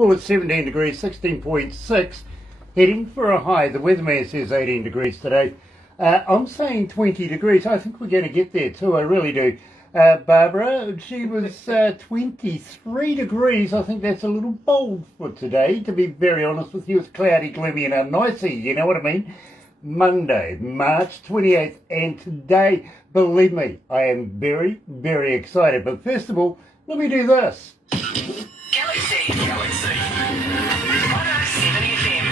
Well, it's 17 degrees, 16.6, heading for a high. The weatherman says 18 degrees today. I'm saying 20 degrees. I think we're going to get there too, I really do. Barbara, she was 23 degrees. I think that's a little bold for today, to be very honest with you. It's cloudy, gloomy and unnicey, you know what I mean? Monday, March 28th, and today, believe me, I am very, very excited. But first of all, let me do this. Galaxy 107fm.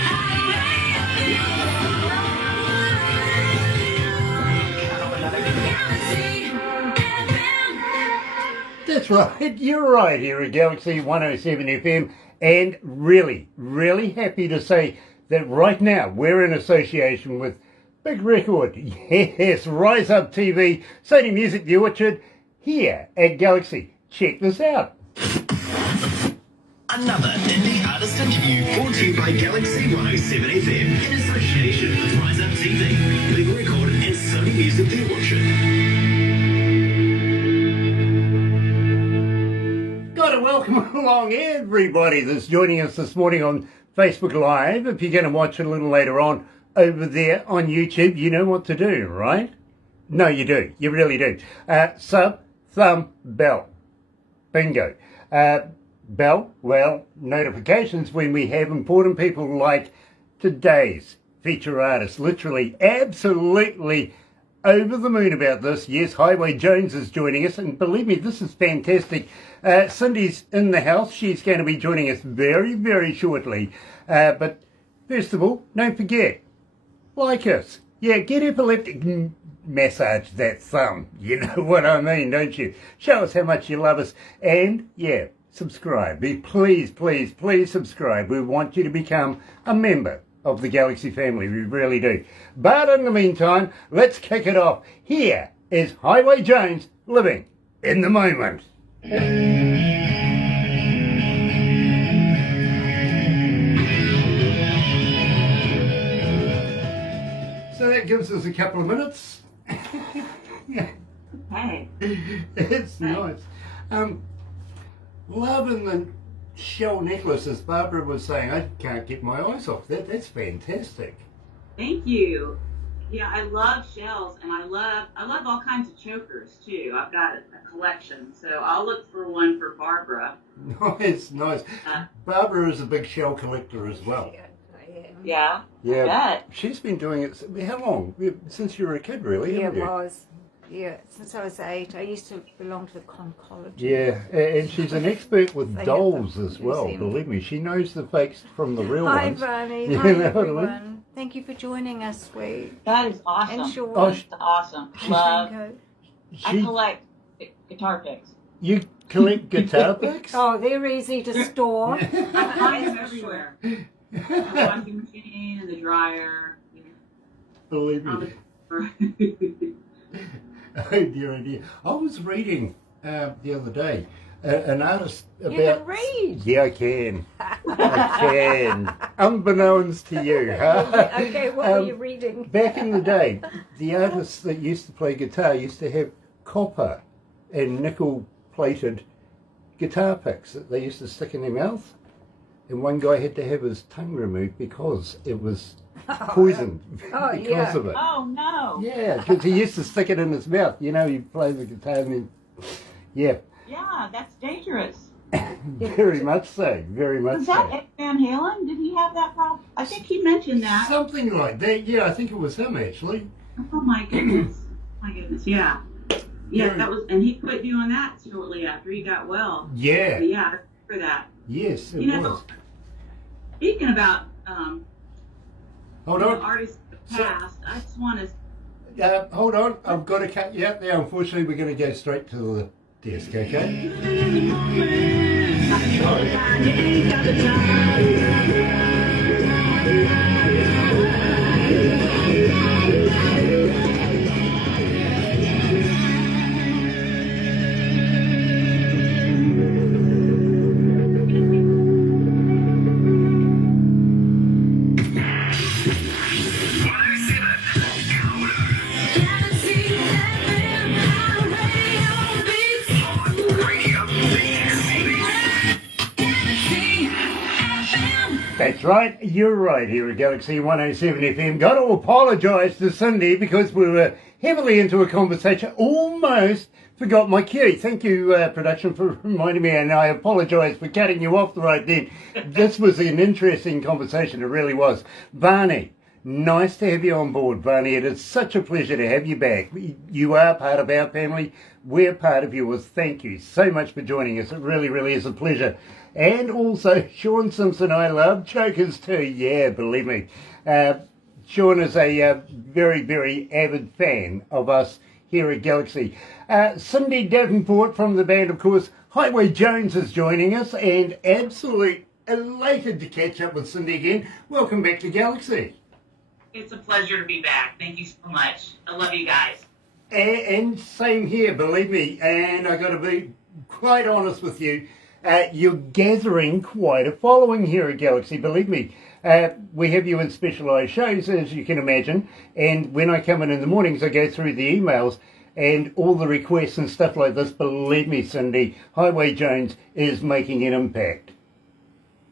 That's right, you're right here at Galaxy 107fm, and really, really happy to say that right now we're in association with Big Record. Yes, Rise Up TV, Sony Music The Orchard, here at Galaxy. Check this out. Another indie artist interview brought to you by Galaxy 107fm in association with Rise Up TV, Big Record and Sony Music The Orchard. Gotta welcome along everybody that's joining us this morning on Facebook Live. If you're going to watch it a little later on over there on YouTube, you know what to do, right? No, you do. You really do. Sub, thumb, bell. Bingo. Bell, well, notifications when we have important people like today's feature artist. Literally, absolutely over the moon about this. Yes, Highway Jones is joining us, and believe me, this is fantastic. Cindy's in the house. She's going to be joining us very, very shortly. But first of all, don't forget, like us. Yeah, get epileptic, massage that thumb. You know what I mean, don't you? Show us how much you love us. And, yeah, subscribe. Please, please, please subscribe. We want you to become a member of the Galaxy family. We really do. But in the meantime, let's kick it off. Here is Highway Jones living in the moment. So that gives us a couple of minutes. Hey. It's nice. Loving the shell necklace, as Barbara was saying. I can't get my eyes off that. That's fantastic. Thank you. Yeah, I love shells, and I love all kinds of chokers too. I've got a collection, so I'll look for one for Barbara. Nice, nice. Barbara is a big shell collector as well. Yeah. Yeah. I bet. She's been doing it. How long? Since you were a kid, really? Yeah, haven't you? it was. Yeah, since I was 8. I used to belong to the conchology. Yeah, and she's an expert with They dolls have as well. museum. Believe me, she knows the fakes from the real Hi, ones. Barney. You Hi, know what I mean? everyone. Thank you for joining us, sweet. That is awesome. And Sean. Oh, That's awesome. She's- Love. Franco. I She, collect guitar picks. you collect guitar picks? Oh, they're easy to store. I find them everywhere. The washing machine and the dryer. Believe On me. the Oh dear, oh dear. I was reading the other day an artist about... You can read. Yeah, I can. I can. Unbeknownst to you, huh? Okay, what were you reading? Back in the day, the artists that used to play guitar used to have copper and nickel-plated guitar picks that they used to stick in their mouth. And one guy had to have his tongue removed because it was poisoned Oh, because yeah. of it. Oh no. Yeah, because he used to stick it in his mouth. You know, he played the guitar and then... Yeah, Yeah, that's dangerous. very much so, very much Was so. that Ed Van Halen? Did he have that problem? I think he mentioned that. Something like that, yeah, I think it was him actually. Oh my goodness. My goodness, yeah. Yeah, Yeah. that was, and he quit doing that shortly after he got well. Yeah, But yeah, for that. yes, it You know, was. Speaking about Hold you know, on, artists of the past, I just want to. hold on, I've got to cut you out there. Unfortunately, we're going to go straight to the desk, okay? Radio. That's right, you're right here at Galaxy 107 FM. Got to apologise to Cindy because we were heavily into a conversation, almost forgot my cue. Thank you, production, for reminding me, and I apologise for cutting you off right then. This was an interesting conversation, it really was. Barney, nice to have you on board, Barney. It is such a pleasure to have you back. You are part of our family. We're part of yours. Thank you so much for joining us. It really, really is a pleasure. And also, Sean Simpson, I love chokers too. Yeah, believe me. Sean is a very, very avid fan of us here at Galaxy. Cindy Davenport from the band, of course, Highway Jones is joining us, and absolutely elated to catch up with Cindy again. Welcome back to Galaxy. It's a pleasure to be back. Thank you so much. I love you guys. And same here, believe me. And I got to be quite honest with you. You're gathering quite a following here at Galaxy, believe me. We have you in specialised shows, as you can imagine, and when I come in the mornings, I go through the emails and all the requests and stuff like this. Believe me, Cindy, Highway Jones is making an impact.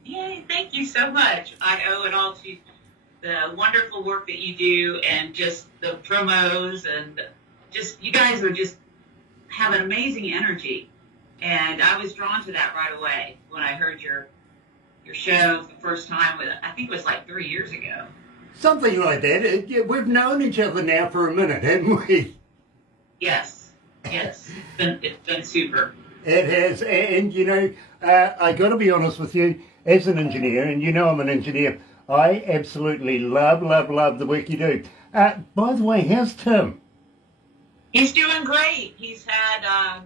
Yay, thank you so much. I owe it all to the wonderful work that you do and just the promos and just, you guys are just have an amazing energy. And I was drawn to that right away when I heard your show the first time. I think it was like 3 years ago. Something like that. We've known each other now for a minute, haven't we? Yes. It's been super. It has. And, you know, I got to be honest with you, as an engineer, and you know I'm an engineer, I absolutely love the work you do. By the way, how's Tim? He's doing great. He's had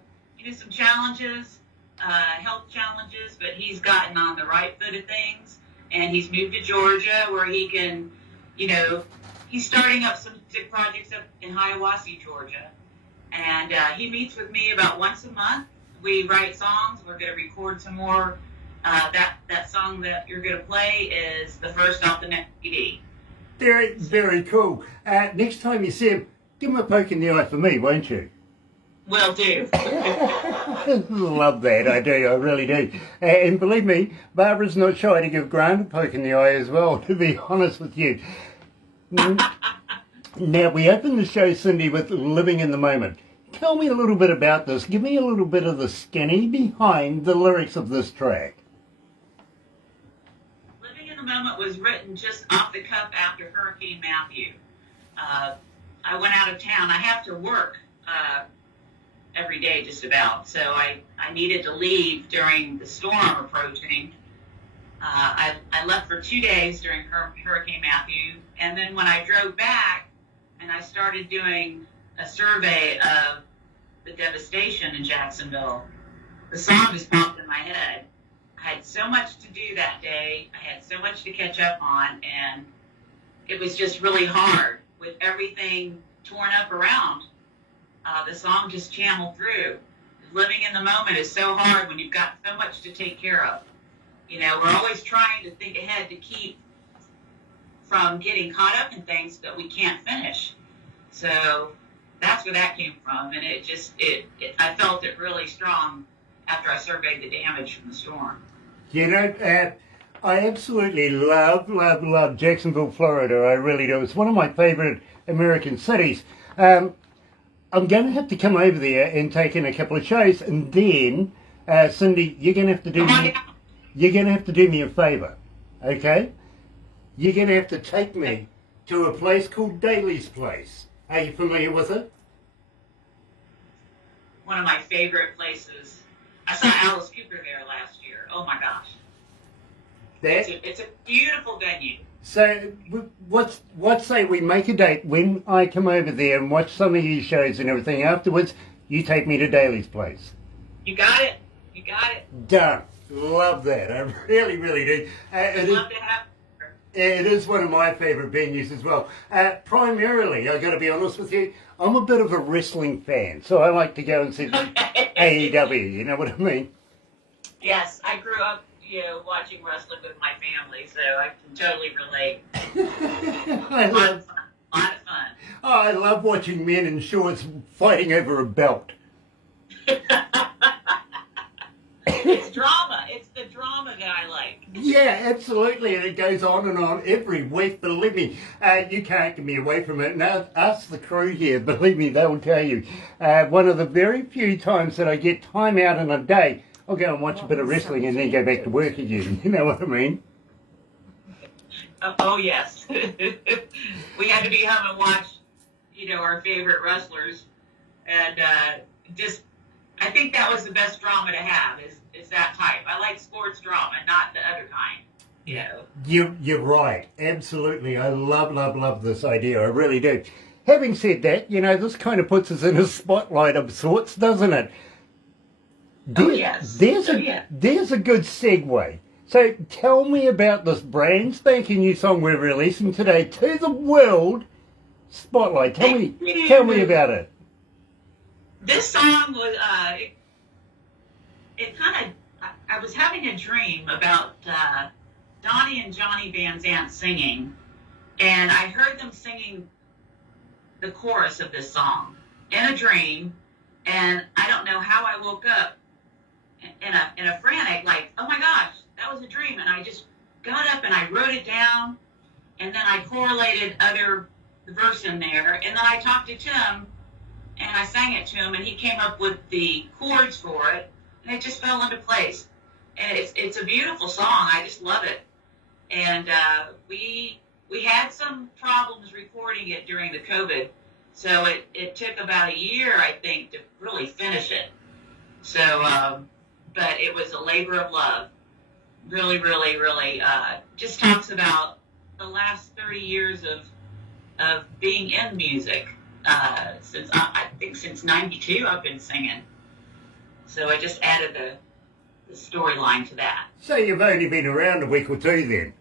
some challenges, health challenges, but he's gotten on the right foot of things, and he's moved to Georgia where he can, he's starting up some music projects up in Hiawassee, Georgia, and he meets with me about once a month. We write songs. We're going to record some more. That song that you're going to play is the first off the next CD. Very, very cool. Next time you see him, give him a poke in the eye for me, won't you? Will do. Love that, I do, I really do. And believe me, Barbara's not shy to give Grant a poke in the eye as well, to be honest with you. Now, we opened the show, Cindy, with Living in the Moment. Tell me a little bit about this. Give me a little bit of the skinny behind the lyrics of this track. Living in the Moment was written just off the cuff after Hurricane Matthew. I went out of town. I have to work every day just about. So I needed to leave during the storm approaching. I left for 2 days during Hurricane Matthew. And then when I drove back and I started doing a survey of the devastation in Jacksonville, the song just popped in my head. I had so much to do that day. I had so much to catch up on. And it was just really hard with everything torn up around. The song just channeled through. Living in the moment is so hard when you've got so much to take care of. We're always trying to think ahead to keep from getting caught up in things that we can't finish. So that's where that came from. And I felt it really strong after I surveyed the damage from the storm. I absolutely love Jacksonville, Florida. I really do. It's one of my favorite American cities. I'm going to have to come over there and take in a couple of shows, and then, Cindy, you're going to have to do me a favor, okay? You're going to have to take me to a place called Daly's Place. Are you familiar with it? One of my favorite places. I saw Alice Cooper there last year. Oh my gosh. It's a beautiful venue. So, what say we make a date when I come over there and watch some of your shows and everything. Afterwards, you take me to Daly's Place. You got it. Done. Love that. I really, really do. I'd love to have her. It is one of my favourite venues as well. Primarily, I got to be honest with you, I'm a bit of a wrestling fan, so I like to go and see AEW. You know what I mean? Yes, I grew up watching wrestling with my family, so I can totally relate. I A lot of fun. Oh, I love watching men in shorts fighting over a belt. It's drama. It's the drama that I like. Yeah, absolutely, and it goes on and on every week. Believe me, you can't get me away from it. Now, us, the crew here, believe me, they will tell you. One of the very few times that I get time out in a day, I'll go and watch a bit of wrestling and then go back to work again. You know what I mean? Oh yes, we had to be home and watch, our favorite wrestlers, and I think that was the best drama to have is that type. I like sports drama, not the other kind. You're right, absolutely. I love this idea. I really do. Having said that, this kind of puts us in a spotlight of sorts, doesn't it? Yes. There's a good segue. So tell me about this brand spanking new song we're releasing today to the world. Spotlight. Tell me about it. This song was it kind of. I was having a dream about Donnie and Johnny Van Zant singing, and I heard them singing the chorus of this song in a dream, and I don't know how I woke up in a frantic, like, oh my gosh, that was a dream. And I just got up and I wrote it down, and then I correlated the verse in there, and then I talked to Tim, and I sang it to him, and he came up with the chords for it, and it just fell into place. And it's a beautiful song. I just love it. And we had some problems recording it during the COVID, so it took about a year, I think, to really finish it. So, but it was a labor of love. Really, really, really just talks about the last 30 years of being in music. Since 92 I've been singing. So I just added the storyline to that. So you've only been around a week or two then?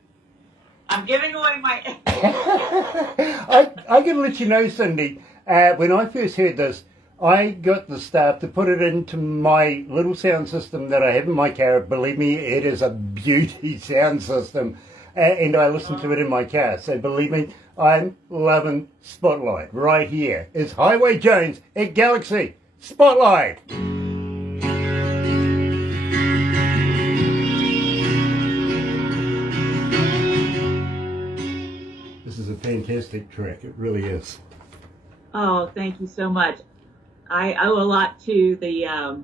I'm giving away my... I got to let you know, Cindy, when I first heard this, I got the staff to put it into my little sound system that I have in my car. Believe me, it is a beauty sound system. And I listen to it in my car. So believe me, I'm loving Spotlight right here. It's Highway Jones at Galaxy. Spotlight! This is a fantastic track. It really is. Oh, thank you so much. I owe a lot to the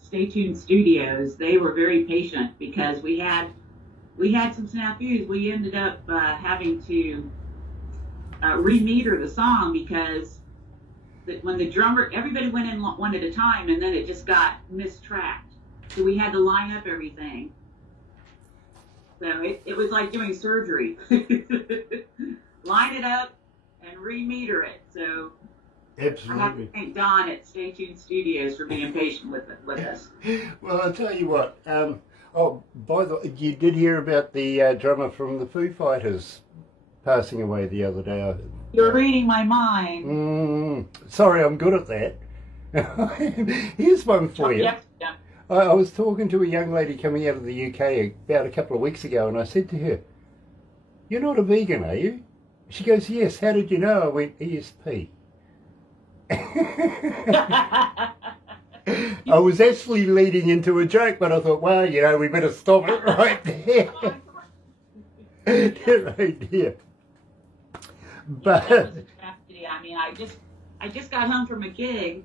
Stay Tuned Studios. They were very patient because we had some snafus. We ended up having to remeter the song because when the drummer, everybody went in one at a time, and then it just got mistracked. So we had to line up everything. So it was like doing surgery. Line it up and remeter it. So absolutely. I have to thank Don at Stay Tuned Studios for being patient with us. Well, I'll tell you what. By the way, you did hear about the drummer from the Foo Fighters passing away the other day. You're reading my mind. Sorry, I'm good at that. Here's one for you. Yeah. I was talking to a young lady coming out of the UK about a couple of weeks ago, and I said to her, "You're not a vegan, are you?" She goes, "Yes." "How did you know?" I went, "ESP." I was actually leading into a joke, but I thought, well, we better stop it right there. Right here. But I mean, I just got home from a gig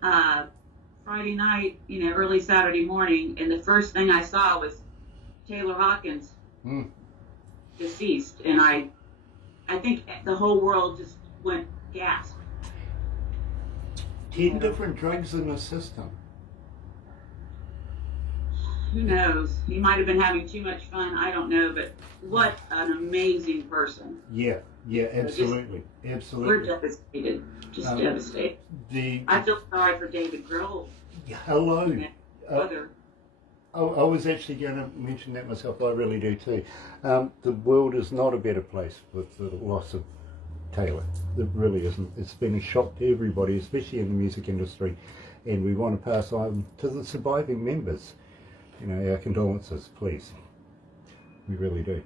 Friday night, early Saturday morning, and the first thing I saw was Taylor Hawkins deceased, and I think the whole world just went gasp. 10 different drugs in the system. Who knows? He might have been having too much fun. I don't know, but what an amazing person. Yeah, absolutely. Absolutely. We're devastated. Just devastated. I feel sorry for David Grohl. Hello. Brother. I was actually going to mention that myself. I really do too. The world is not a better place with the loss of Taylor. It really isn't. It's been a shock to everybody, especially in the music industry, and we want to pass on to the surviving members, our condolences, please. We really do.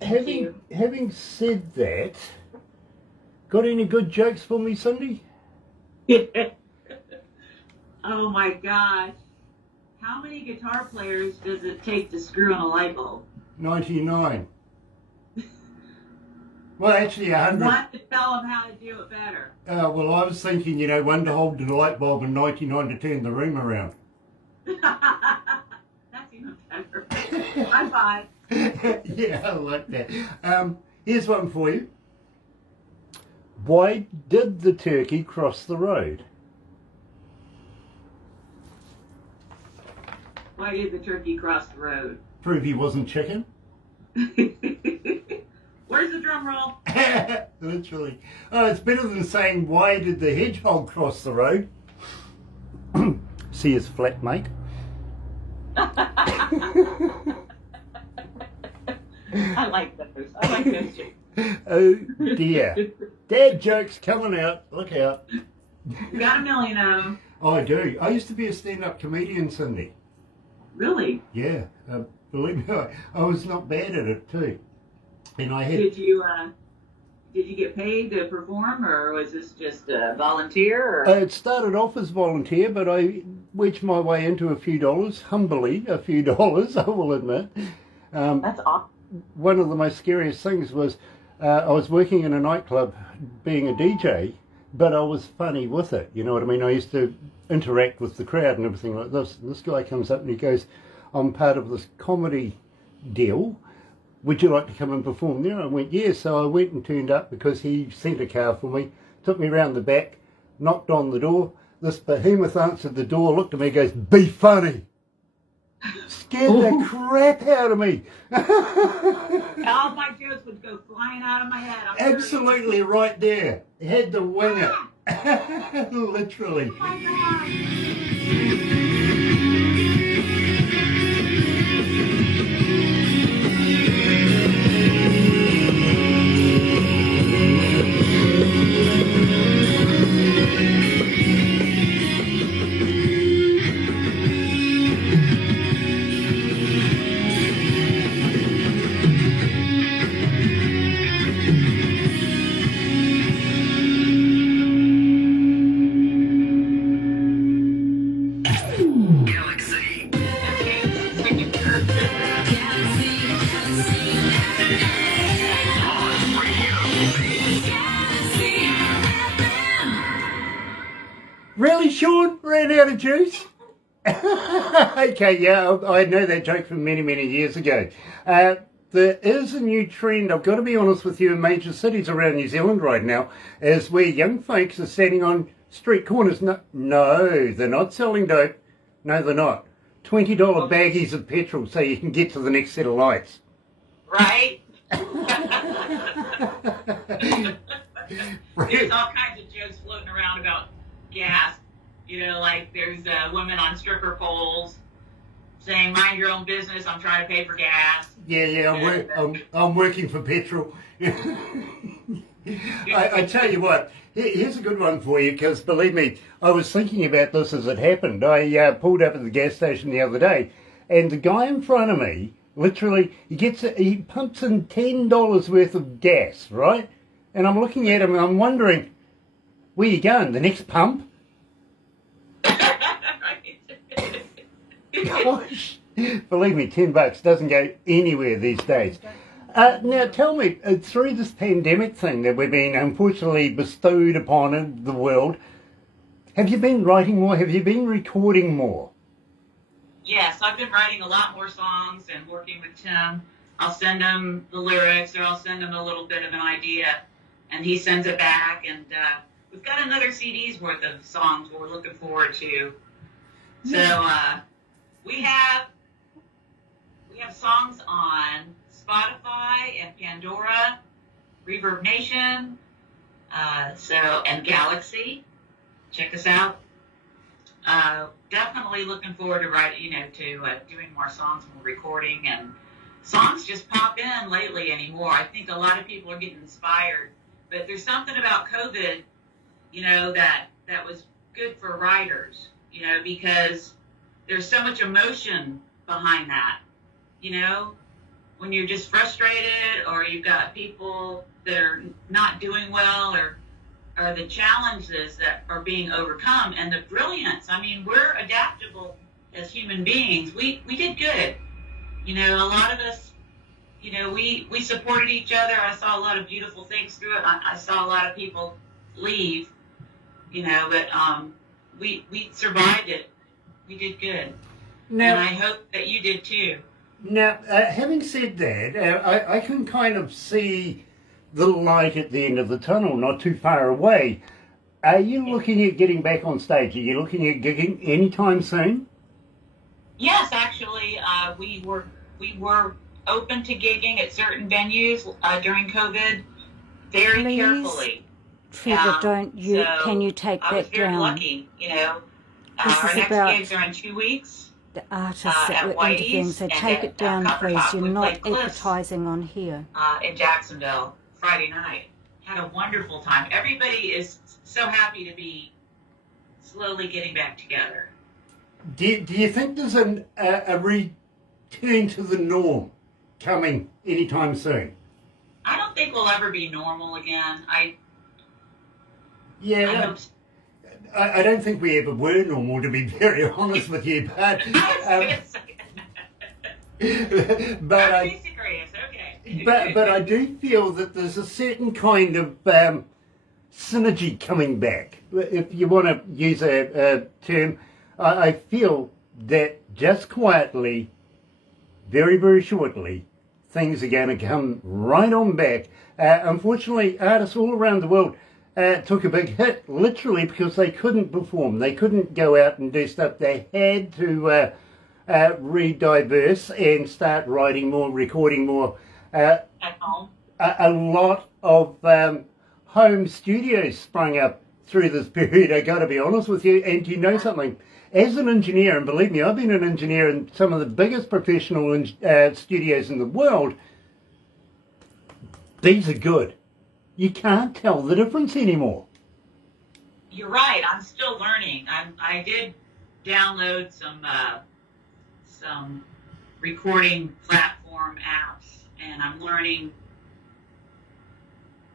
Having said that, got any good jokes for me, Cindy? Oh my gosh. How many guitar players does it take to screw in a light bulb? 99. Well, actually, 100. One to tell them how to do it better. Well, I was thinking, one to hold the light bulb and 99 to turn the room around. That's even better. High five. Yeah, I like that. Here's one for you. Why did the turkey cross the road? Why did the turkey cross the road? Prove he wasn't chicken. Where's the drum roll? Literally. Oh, it's better than saying, why did the hedgehog cross the road? See his flatmate. I like those. I like those too. Oh dear. Dad jokes coming out. Look out. You got a million of them. Oh, I do. I used to be a stand-up comedian, Cindy. Really? Yeah. Believe me, I was not bad at it too. And I had... Did you get paid to perform, or was this just a volunteer? Or? It started off as volunteer, but I wedged my way into a few dollars, humbly a few dollars, I will admit. That's awesome. One of the most scariest things was I was working in a nightclub being a DJ, but I was funny with it, you know what I mean? I used to interact with the crowd and everything like this. And this guy comes up and he goes, I'm part of this comedy deal. Would you like to come and perform there? I went, yeah. So I went and turned up because he sent a car for me, took me round the back, knocked on the door. This behemoth answered the door, looked at me and goes, be funny. Scared the crap out of me. All my jokes would go flying out of my head. Absolutely right there. Had to wing it. Literally. Oh my God. Really, Sean? Ran out of juice? Okay, yeah, I know that joke from many, many years ago. There is a new trend, I've got to be honest with you, in major cities around New Zealand right now, is where young folks are standing on street corners. No, they're not selling dope. No, they're not. $20 baggies of petrol so you can get to the next set of lights. Right? There's all kinds of jokes floating around about gas. You know, like there's women on stripper poles saying, mind your own business, I'm trying to pay for gas. Yeah, I'm working for petrol. I tell you what, here's a good one for you, because believe me, I was thinking about this as it happened. I pulled up at the gas station the other day, and the guy in front of me, literally, he pumps in $10 worth of gas, right? And I'm looking at him and I'm wondering, where you going, the next pump? Gosh, believe me, $10 doesn't go anywhere these days. Now tell me, through this pandemic thing that we've been unfortunately bestowed upon in the world, have you been writing more? Have you been recording more? Yes, I've been writing a lot more songs and working with Tim. I'll send him the lyrics, or I'll send him a little bit of an idea, and he sends it back. And we've got another CD's worth of songs we're looking forward to. So we have songs on Spotify and Pandora, Reverb Nation, and Galaxy. Check us out. Definitely looking forward to doing more songs, more recording, and songs just pop in lately anymore. I think a lot of people are getting inspired, but there's something about COVID, that was good for writers, because there's so much emotion behind that, when you're just frustrated, or you've got people that are not doing well, or the challenges that are being overcome, and the brilliance. I mean, we're adaptable as human beings, we did good. You know, a lot of us, you know, we supported each other. I saw a lot of beautiful things through it. I saw a lot of people leave, you know, but we survived it. We did good. Now, and I hope that you did too. Now, having said that, I can kind of see the light at the end of the tunnel, not too far away. Are you looking at getting back on stage? Are you looking at gigging anytime soon? Yes, actually, we were open to gigging at certain venues during COVID, very Please, carefully. Trevor, can you take I was that very down? lucky, you know. This Our is next about gigs are in 2 weeks. The artists that at were Whitey's interviewing, so and take at, it down, Copper please. Top. You're We not played Cliffs, advertising on here. in Jacksonville Friday night. Had a wonderful time. Everybody is so happy to be slowly getting back together. Do you think there's a return to the norm coming anytime soon? I don't think we'll ever be normal again. I Yeah, hope so. I don't think we ever were normal, to be very honest with you, but but I okay. but I do feel that there's a certain kind of synergy coming back. If you want to use a term, I feel that just quietly, very, very shortly, things are going to come right on back. Unfortunately, artists all around the world took a big hit, literally, because they couldn't perform. They couldn't go out and do stuff. They had to re-diverse and start writing more, recording more. At home. A lot of home studios sprung up through this period, I got to be honest with you. And you know something? As an engineer, and believe me, I've been an engineer in some of the biggest professional studios in the world, these are good. You can't tell the difference anymore. You're right. I'm still learning. I did download some recording platform apps, and I'm learning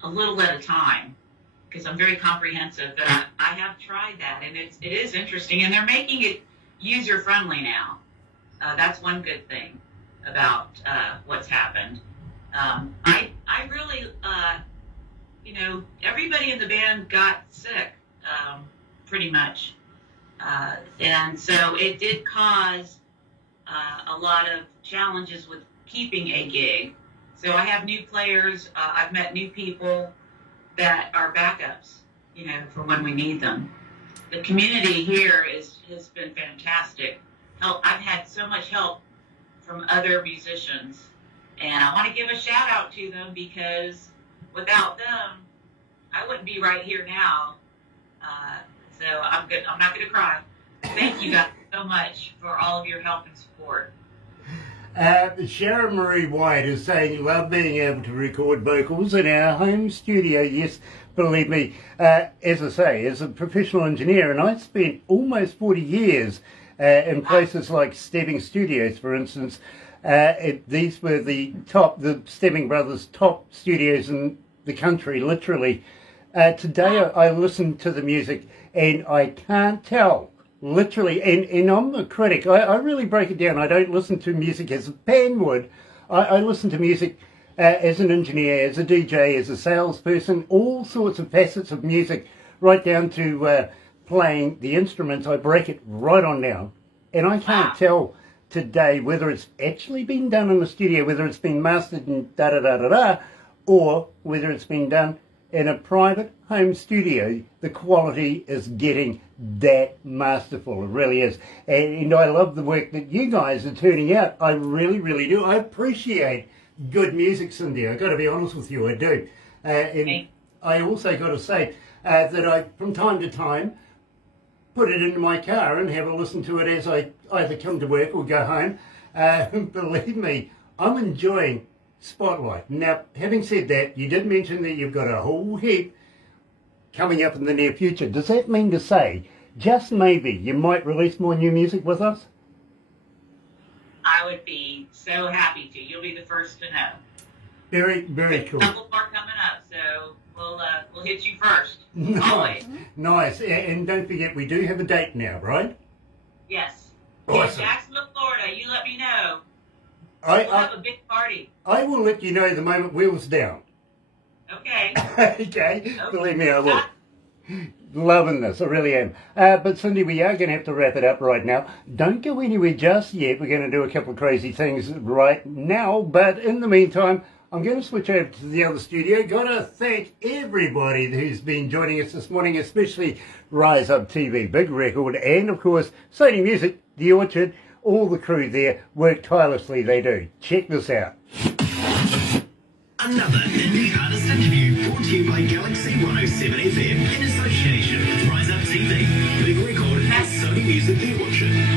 a little at a time because I'm very comprehensive. But I have tried that, and it is interesting, and they're making it user friendly now. That's one good thing about what's happened. I really. You know, everybody in the band got sick, pretty much. And so it did cause a lot of challenges with keeping a gig. So I have new players. I've met new people that are backups, you know, for when we need them. The community here has been fantastic. I've had so much help from other musicians. And I want to give a shout out to them because without them, I wouldn't be right here now. So I'm good. I'm not going to cry. Thank you guys so much for all of your help and support. Sharon Marie White is saying, love being able to record vocals in our home studio. Yes, believe me, as I say, as a professional engineer, and I spent almost 40 years in places like Stebbing Studios, for instance. These were the Stebbing Brothers' top studios in the country, literally. Today I listen to the music and I can't tell, literally, and I'm a critic. I really break it down. I don't listen to music as a band would. I listen to music as an engineer, as a DJ, as a salesperson, all sorts of facets of music, right down to playing the instruments. I break it right on down. And I can't tell today whether it's actually been done in the studio, whether it's been mastered and da-da-da-da-da, or whether it's been done in a private home studio. The quality is getting that masterful. It really is. And I love the work that you guys are turning out. I really, really do. I appreciate good music, Cindy. I've got to be honest with you, I do. And I also got to say that I, from time to time, put it into my car and have a listen to it as I either come to work or go home. Believe me, I'm enjoying Spotlight. Now, having said that, you did mention that you've got a whole heap coming up in the near future. Does that mean to say, just maybe, you might release more new music with us? I would be so happy to. You'll be the first to know. Very, very cool. A couple more coming up, so we'll hit you first. Nice, Always. nice. And don't forget, we do have a date now, right? Yes. Awesome. Jacksonville, Florida. You let me know. I, We'll have I, a big party. I will let you know the moment Will's down. Okay. Okay, believe me, I will. Loving this, I really am. But Cindy, we are going to have to wrap it up right now. Don't go anywhere just yet. We're going to do a couple of crazy things right now. But in the meantime, I'm going to switch over to the other studio. Got to thank everybody who's been joining us this morning, especially Rise Up TV, Big Record, and of course, Sony Music, The Orchard, all the crew there work tirelessly, they do. Check this out. Another indie artist interview brought to you by galaxy107fm in association with Rise Up TV, Big Record, and Sony Music The Orchard.